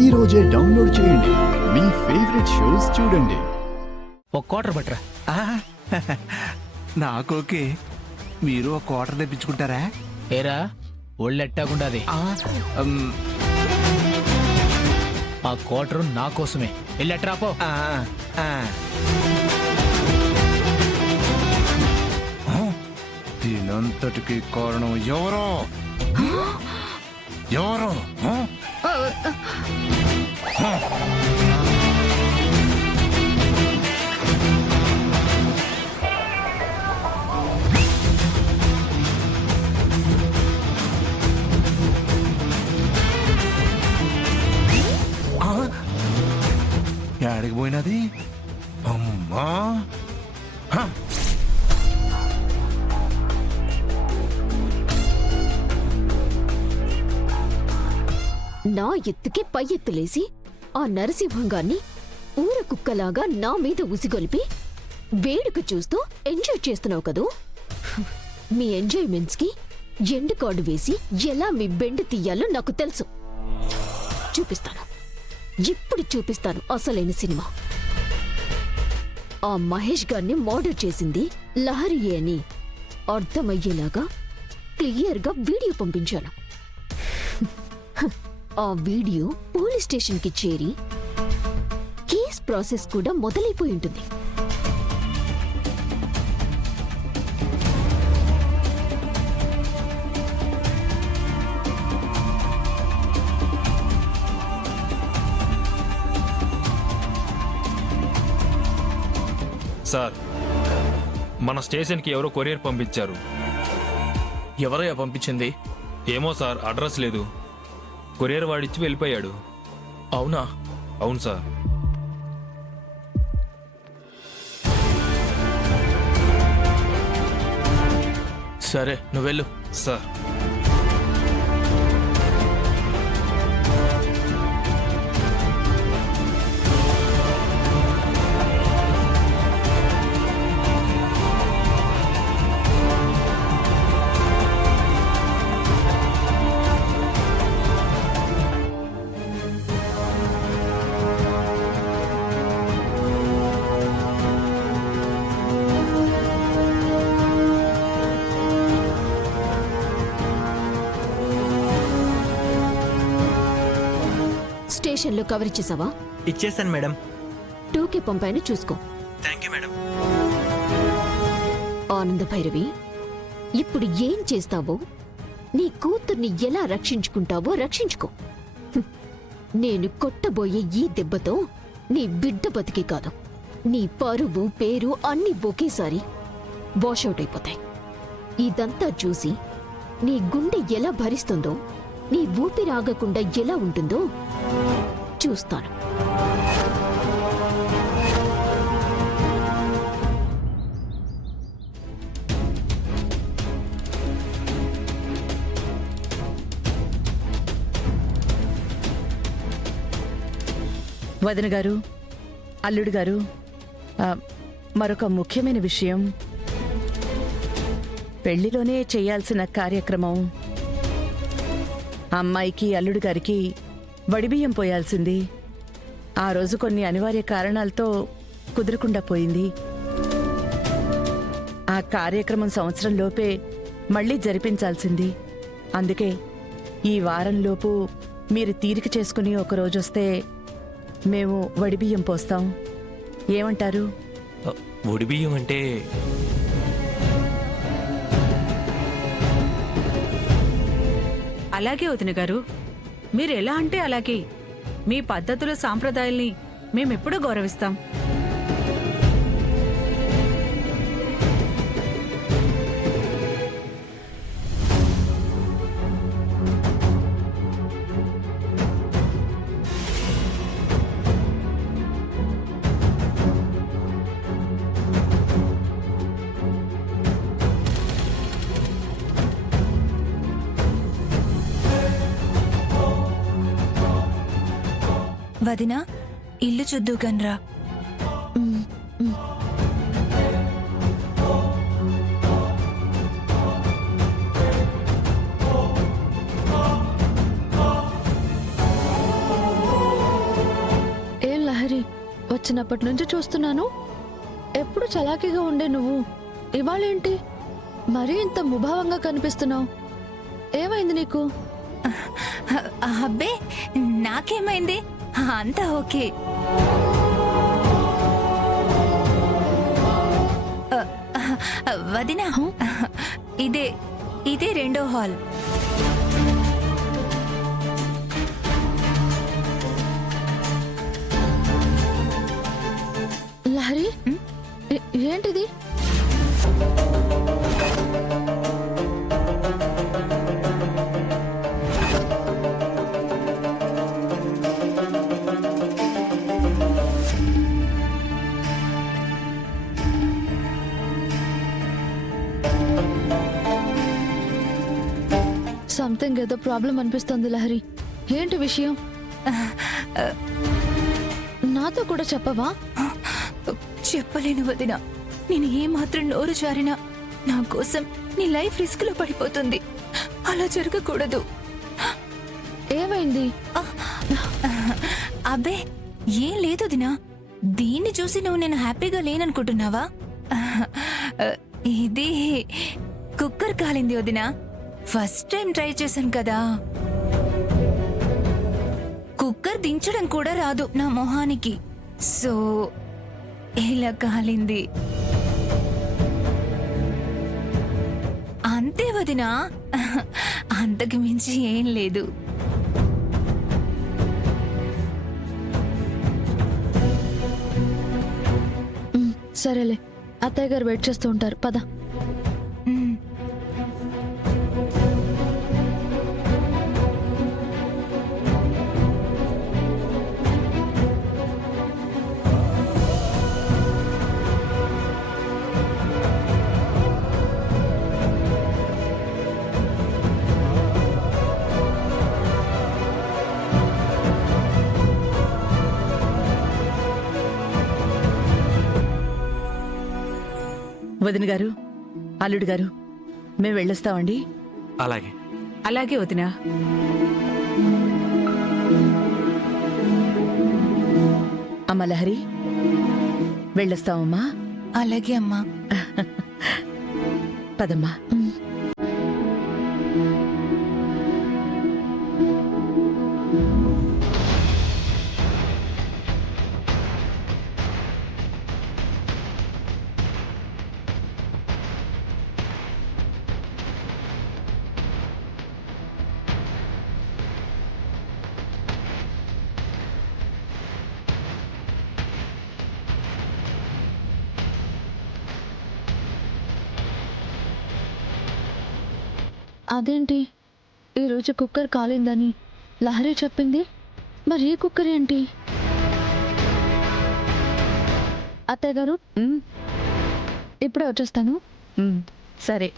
ఈ రోజే డౌన్లోడ్ చేయండి. మీ ఫేవరెట్ షోస్ చూడండి. ఒక క్వార్టర్ బట్రా. నాకోకే. మీరు ఒక క్వార్టర్ తెప్పించుకుంటారా? ఏరా ఒళ్ళెట్టాగుండాది. ఆ క్వార్టర్ నా కోసమే. వెళ్ళెట్రాపో. దీనంతటికి కారణం ఎవరో ఎవరో ఎక్కడికి పోయినది? అమ్మా నా ఎత్తుకి పై ఎత్తులేసి ఆ నరసింహంగాన్ని ఊర కుక్కలాగా నా మీద ఉసిగొలిపి వేడుక చూస్తూ ఎంజాయ్ చేస్తున్నావు కదూ. మీ ఎంజాయ్మెంట్స్ కి ఎండు కార్డు వేసి ఎలా మీ బెండు తీయాలో నాకు తెలుసు. చూపిస్తాను, ఇప్పుడు చూపిస్తాను అసలైన సినిమా. ఆ మహేష్ గారిని మర్డర్ చేసింది లహరియే అని అర్థమయ్యేలాగా క్లియర్గా వీడియో పంపించాను. ఆ వీడియో పోలీస్ స్టేషన్కి చేరి కేస్ ప్రాసెస్ కూడా మొదలైపోయి ఉంటుంది. సార్, మన స్టేషన్కి ఎవరో కొరియర్ పంపించారు. ఎవరయ్యా పంపించింది? ఏమో సార్, అడ్రస్ లేదు. కొరియర్ వాడిచ్చి వెళ్ళిపోయాడు. అవునా? అవును సార్. సరే, నువ్వు వెళ్ళు. సార్, స్టేషన్లో కవర్ ఇచ్చేసావా? ఇచ్చేసాను మేడం. 2K పంపాను, చూసుకో. Thank you madam. ఆనంద భైరవి, ఇప్పుడు ఏం చేస్తావో, నీ కూతుర్ని ఎలా రక్షించుకుంటావో రక్షించుకో. నేను కొట్టబోయే ఈ దెబ్బతో నీ బిడ్డ బతికి కాదు, నీ పరువు పేరు అన్ని ఒకేసారి వాషౌట్ అయిపోతాయి. ఇదంతా చూసి నీ గుండె ఎలా భరిస్తుందో, నీ ఊపిరాగకుండా ఎలా ఉంటుందో చూస్తాను. వదిన గారు, అల్లుడు గారు, మరొక ముఖ్యమైన విషయం. పెళ్లిలోనే చేయాల్సిన కార్యక్రమం. అమ్మాయికి అల్లుడు గారికి వడిబియ్యం పోయాల్సింది. ఆ రోజు కొన్ని అనివార్య కారణాలతో కుదరకుండా పోయింది. ఆ కార్యక్రమం సంవత్సరంలోపే మళ్లీ జరిపించాల్సింది. అందుకే ఈ వారంలోపు మీరు తీరిక చేసుకుని ఒకరోజొస్తే మేము వడిబియ్యం పోస్తాం. ఏమంటారు? ఒడిబియ్యం అంటే అలాగే వదిన గారు, మీరు ఎలా అంటే అలాగే. మీ పద్ధతులు సాంప్రదాయాల్ని మేమెప్పుడూ గౌరవిస్తాం. వదినా, ఇల్లు చూద్దుగన్రా. వచ్చినప్పటి నుంచి చూస్తున్నాను. ఎప్పుడు చలాకీగా ఉండే నువ్వు ఇవాళేంటి మరీ ఇంత ముభావంగా కనిపిస్తున్నావు? ఏమైంది నీకు? అబ్బే నాకేమైంది, అంతా ఓకే. వదినా, ఇదే రెండో హాల్. లహరి, ఏంటిది? సంథింగ్ ఏదో ప్రాబ్లం అనిపిస్తుంది లహరి. ఏంటి విషయం? నాతో కూడా చెప్పవా? చెప్పలేను వదినా. నేను ఏమాత్రం నోరు జారినా నా కోసం నీ లైఫ్ రిస్క్ లో పడిపోతుంది. అలా జరగకూడదు. ఏమైంది? అబ్బే ఏం లేదు వదినా. దీన్ని చూసి నువ్వు నేను హ్యాపీగా లేననుకుంటున్నావా? ఇది కుక్కర్ కాలింది వదినా. ఫస్ట్ టైం ట్రై చేశాను కదా. కుక్కర్ దించడం కూడా రాదు నా మొహానికి. సో ఇలా కాలింది అంతే వదినా. అంతకు మించి ఏం లేదు. సరేలే, అత్తయ్య గారు వెయిట్ చేస్తూ ఉంటారు, పద. వదిన గారు, అల్లుడు గారు, మేము వెళ్ళొస్తామండి. అలాగే. అలాగే వదినా. అమ్మ లహరి, వెళ్ళొస్తామమ్మా. అలాగే అమ్మా. పదమ్మా. అదేంటి ఈరోజు కుక్కర్ కాలిందని లహరి చెప్పింది? మరి ఈ కుక్కర్ ఏంటి? అత్తయ్య గారు, ఇప్పుడే వచ్చేస్తాను. సరే.